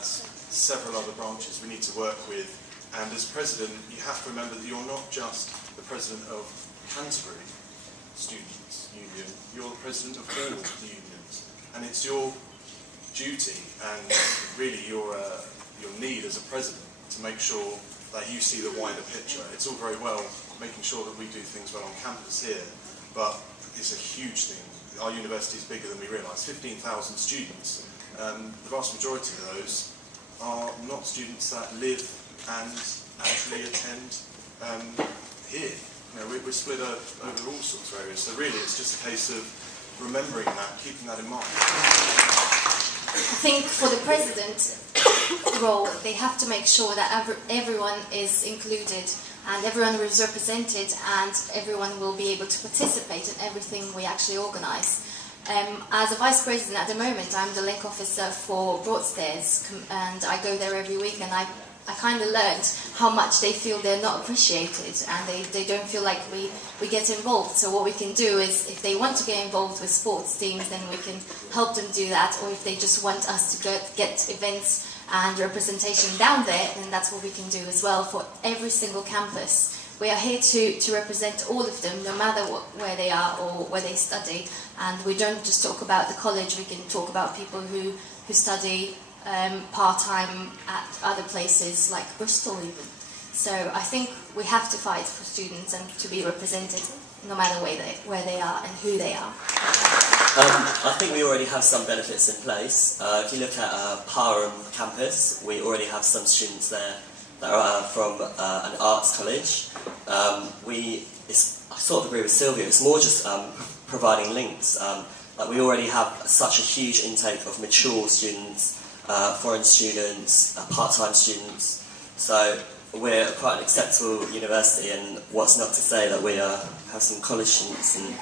has several other branches we need to work with, and as president you have to remember that you're not just the president of Canterbury Students' Union, you're the president of all the unions, and it's your duty and really your need as a president to make sure that you see the wider picture. It's all very well making sure that we do things well on campus here, but it's a huge thing. Our university is bigger than we realise. 15,000 students. The vast majority of those are not students that live and actually attend here. You know, we're split over all sorts of areas, so really it's just a case of remembering that, keeping that in mind. I think for the president role, they have to make sure that everyone is included and everyone is represented and everyone will be able to participate in everything we actually organise. As a vice president at the moment, I'm the link officer for Broadstairs, and I go there every week, and I kind of learned how much they feel they're not appreciated and they don't feel like we get involved. So what we can do is, if they want to get involved with sports teams, then we can help them do that, or if they just want us to get events and representation down there, then that's what we can do as well for every single campus. We are here to represent all of them, no matter where they are or where they study, and we don't just talk about the college, we can talk about people who study part-time at other places like Bristol even. So I think we have to fight for students and to be represented no matter where they are and who they are. I think we already have some benefits in place. If you look at Parham campus, we already have some students there that are from an arts college. I sort of agree with Sylvia, it's more just providing links. Like we already have such a huge intake of mature students, foreign students, part-time students, so we're quite an acceptable university, and what's not to say that we have some college students and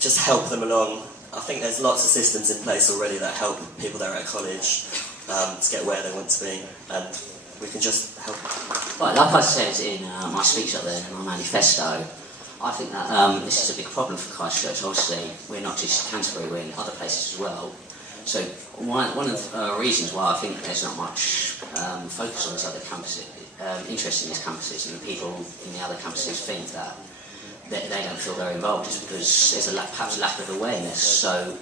just help them along. I think there's lots of systems in place already that help people that are at college to get where they want to be, and we can just help. Well, like I said in my speech up there, in my manifesto, I think that this is a big problem for Christchurch. Obviously, we're not just Canterbury, we're in other places as well. So one of the reasons why I think there's not much focus on these other campuses, interest in these campuses, and the people in the other campuses think that they don't feel very involved, is because there's perhaps a lack of awareness. So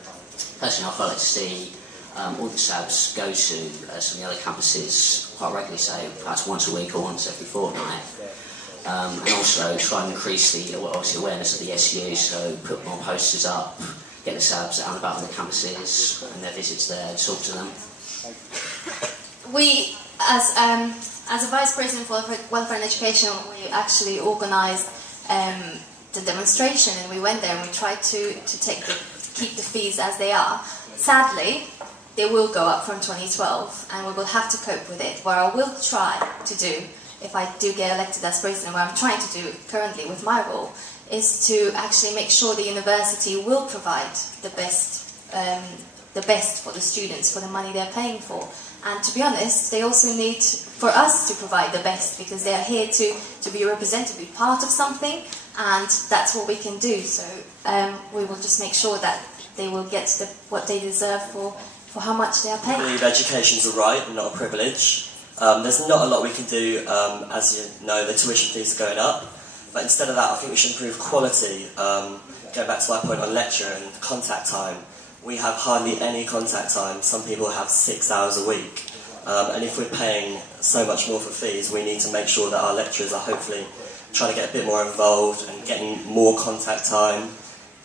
personally, I felt like to see all the SABs go to some of the other campuses quite regularly, say perhaps once a week or once every fortnight, and also try and increase the obviously awareness of the SU, so put more posters up, get the SABs out and about on the campuses and their visits there, talk to them. We, as a Vice President for Welfare and Education, we actually organised the demonstration, and we went there and we tried to keep the fees as they are. Sadly, they will go up from 2012, and we will have to cope with it. What I will try to do, if I do get elected as president, what I'm trying to do currently with my role, is to actually make sure the university will provide the best for the students, for the money they're paying for. And to be honest, they also need for us to provide the best, because they are here to be represented, be part of something, and that's what we can do. So we will just make sure that they will get what they deserve for how much they are paying. I believe education's a right and not a privilege. There's not a lot we can do, as you know, the tuition fees are going up, but instead of that I think we should improve quality. Going back to my point on lecture and contact time, we have hardly any contact time. Some people have 6 hours a week, and if we're paying so much more for fees, we need to make sure that our lecturers are hopefully trying to get a bit more involved and getting more contact time,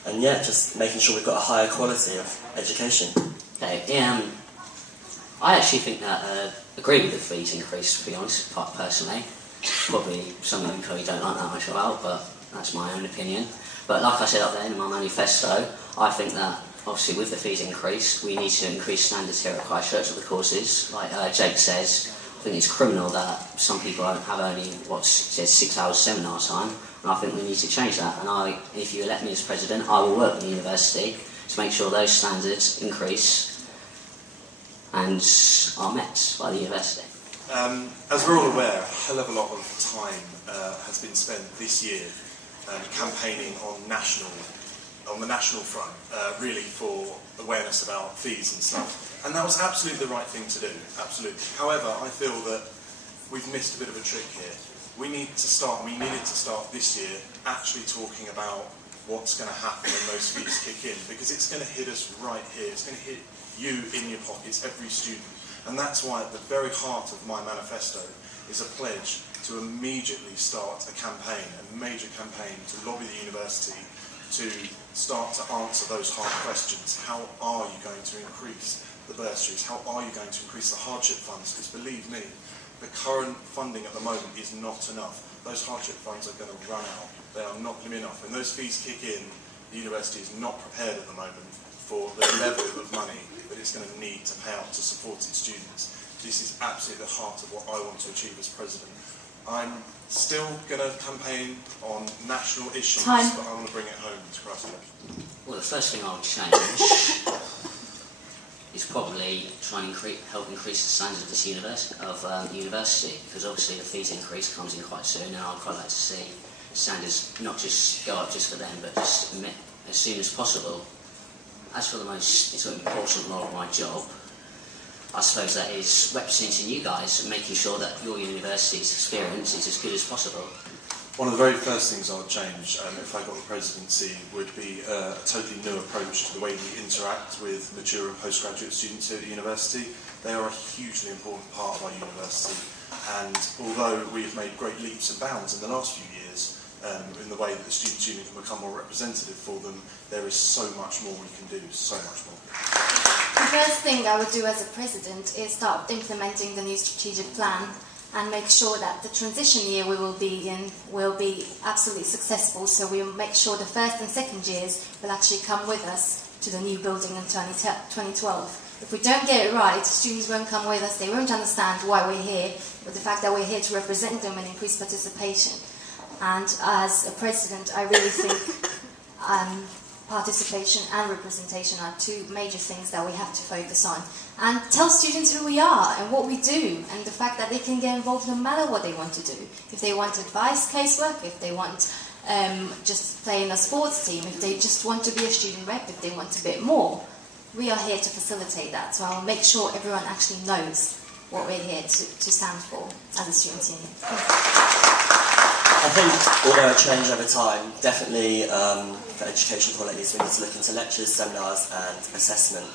and yeah, just making sure we've got a higher quality of education. Okay, I actually think that agree with the fees increase, to be honest, personally. Probably something you probably don't like that much about, but that's my own opinion. But like I said up there in my manifesto, I think that obviously with the fees increase, we need to increase standards here at Christchurch of the courses. Like Jake says, I think it's criminal that some people have only, what says 6 hours seminar time, and I think we need to change that. And if you elect me as president, I will work with the university to make sure those standards increase and are met by the university. As we're all aware, a hell of a lot of time has been spent this year campaigning on national on the national front, really for awareness about fees and stuff. And that was absolutely the right thing to do, absolutely. However, I feel that we've missed a bit of a trick here. We needed to start this year actually talking about what's going to happen when those fees kick in, because it's going to hit us right here. It's going to hit you in your pockets, every student. And that's why at the very heart of my manifesto is a pledge to immediately start a campaign, a major campaign to lobby the university to start to answer those hard questions. How are you going to increase the bursaries? How are you going to increase the hardship funds? Because believe me, the current funding at the moment is not enough. Those hardship funds are going to run out. They are not going to be enough. When those fees kick in, the university is not prepared at the moment for the level of money that it's going to need to pay out to support its students. This is absolutely the heart of what I want to achieve as president. I'm still going to campaign on national issues, but I want to bring it home to Christchurch. Well, the first thing I would change is probably try and help increase the standards of this university, because obviously the fees increase comes in quite soon, and I'd quite like to see standards not just go up just for them, but just as soon as possible. As for the most important role of my job, I suppose that is representing you guys and making sure that your university's experience is as good as possible. One of the very first things I would change, if I got the presidency, would be a totally new approach to the way we interact with mature and postgraduate students here at the university. They are a hugely important part of our university, and although we've made great leaps and bounds in the last few years in the way that the Students' Union can become more representative for them, there is so much more we can do, so much more. The first thing I would do as a president is start implementing the new strategic plan and make sure that the transition year we will be in will be absolutely successful, so we'll make sure the first and second years will actually come with us to the new building in 2012. If we don't get it right, students won't come with us, they won't understand why we're here, but the fact that we're here to represent them and increase participation. And as a president, I really think participation and representation are two major things that we have to focus on. And tell students who we are and what we do, and the fact that they can get involved no matter what they want to do. If they want advice casework, if they want just play in a sports team, if they just want to be a student rep, if they want a bit more, we are here to facilitate that. So I'll make sure everyone actually knows what we're here to stand for as a student union. I think, although a change over time, definitely for education qualities we need to look into lectures, seminars and assessment,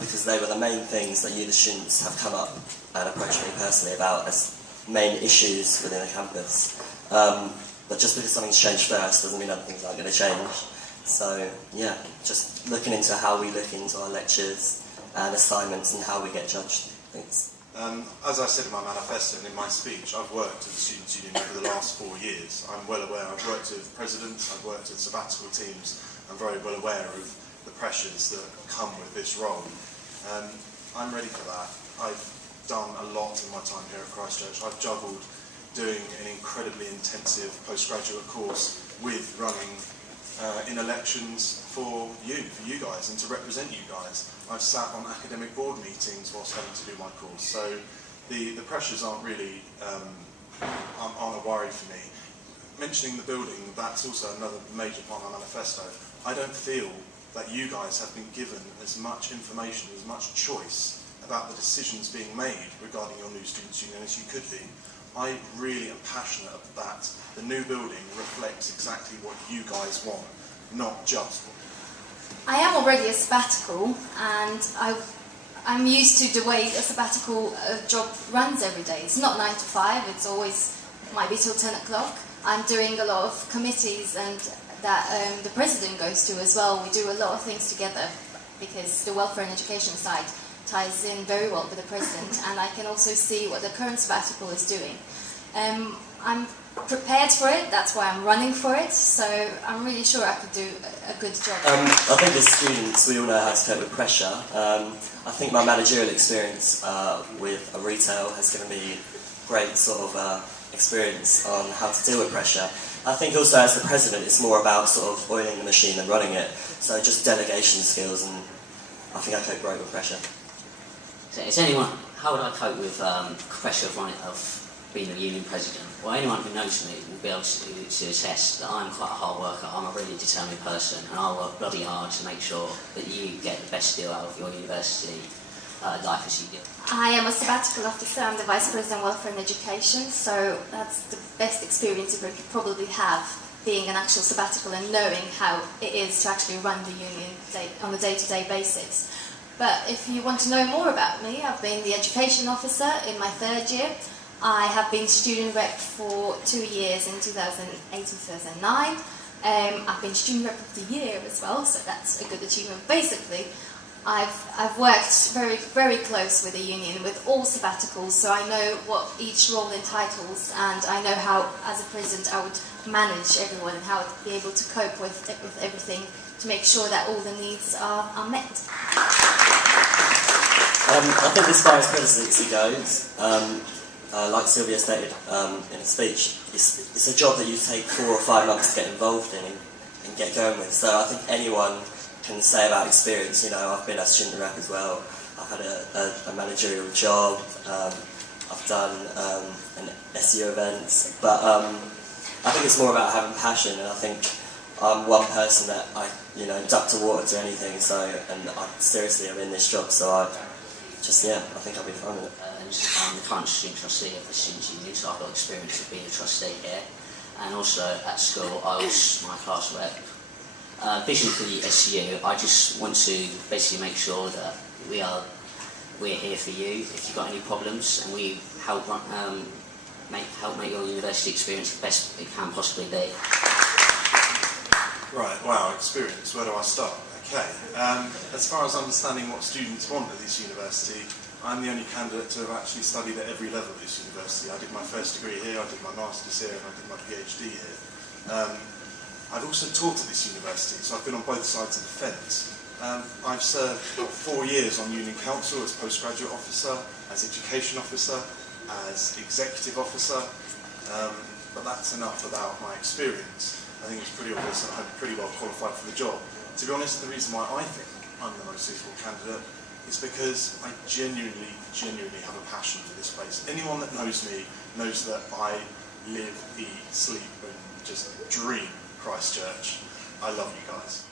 because they were the main things that you, the students, have come up and approached me personally about as main issues within the campus. But just because something's changed first doesn't mean other things aren't going to change. So yeah, just looking into how we look into our lectures and assignments and how we get judged. Thanks. As I said in my manifesto and in my speech, I've worked with the Students' Union over the last 4 years. I'm well aware. I've worked with presidents, I've worked with sabbatical teams. I'm very well aware of the pressures that come with this role. I'm ready for that. I've done a lot in my time here at Christchurch. I've juggled doing an incredibly intensive postgraduate course with running in elections for you guys, and to represent you guys. I've sat on academic board meetings whilst having to do my course, so the pressures aren't really aren't a worry for me. Mentioning the building, that's also another major part of my manifesto. I don't feel that you guys have been given as much information, as much choice about the decisions being made regarding your new Students' Union as you could be. I really am passionate that the new building reflects exactly what you guys want, not just what. I am already a sabbatical, and I'm used to the way a sabbatical job runs every day. It's not 9 to 5, it's always, might be till 10 o'clock. I'm doing a lot of committees and that the president goes to as well. We do a lot of things together because the welfare and education side ties in very well with the president, and I can also see what the current sabbatical is doing. I'm prepared for it, that's why I'm running for it, so I'm really sure I could do a good job. I think as students we all know how to cope with pressure. I think my managerial experience with a retail has given me great sort of experience on how to deal with pressure. I think also as the president it's more about sort of oiling the machine and running it, so just delegation skills, and I think I cope great with pressure. So is anyone, how would I cope with pressure of being a union president. Well, anyone who knows me will be able to attest that I'm quite a hard worker. I'm a really determined person, and I work bloody hard to make sure that you get the best deal out of your university life as you do. I am a sabbatical officer. I'm the Vice President Welfare and Education, so that's the best experience you could probably have, being an actual sabbatical and knowing how it is to actually run the union on a day-to-day basis. But if you want to know more about me, I've been the Education Officer in my 3rd year. I have been Student Rep for 2 years in 2008 and 2009. I've been Student Rep of the Year as well, so that's a good achievement. Basically, I've worked very, very close with the union, with all sabbaticals, so I know what each role entitles, and I know how, as a president, I would manage everyone and how I'd be able to cope with everything to make sure that all the needs are met. I think as far as presidency goes, like Sylvia stated in a speech, it's a job that you take 4 or 5 months to get involved in and get going with. So I think anyone can say about experience. You know, I've been a student rep as well. I've had a managerial job. I've done an SEO events, but I think it's more about having passion. And I think I'm one person that I duck to water to anything. So seriously, I'm in this job, so I think I'll be fine with it. I'm the current student trustee of the Students' Union, so I've got experience of being a trustee here. And also at school, I was my class rep. Vision for the SU, I just want to basically make sure that we're here for you if you've got any problems, and we help make your university experience the best it can possibly be. Right, wow, experience. Where do I start? Okay. As far as understanding what students want at this university, I'm the only candidate to have actually studied at every level of this university. I did my first degree here, I did my master's here, and I did my PhD here. I've also taught at this university, so I've been on both sides of the fence. I've served 4 years on Union Council as postgraduate officer, as education officer, as executive officer, but that's enough about my experience. I think it's pretty obvious that I'm pretty well qualified for the job. To be honest, the reason why I think I'm the most suitable candidate is because I genuinely have a passion for this place. Anyone that knows me knows that I live, eat, sleep, and just dream Christchurch. I love you guys.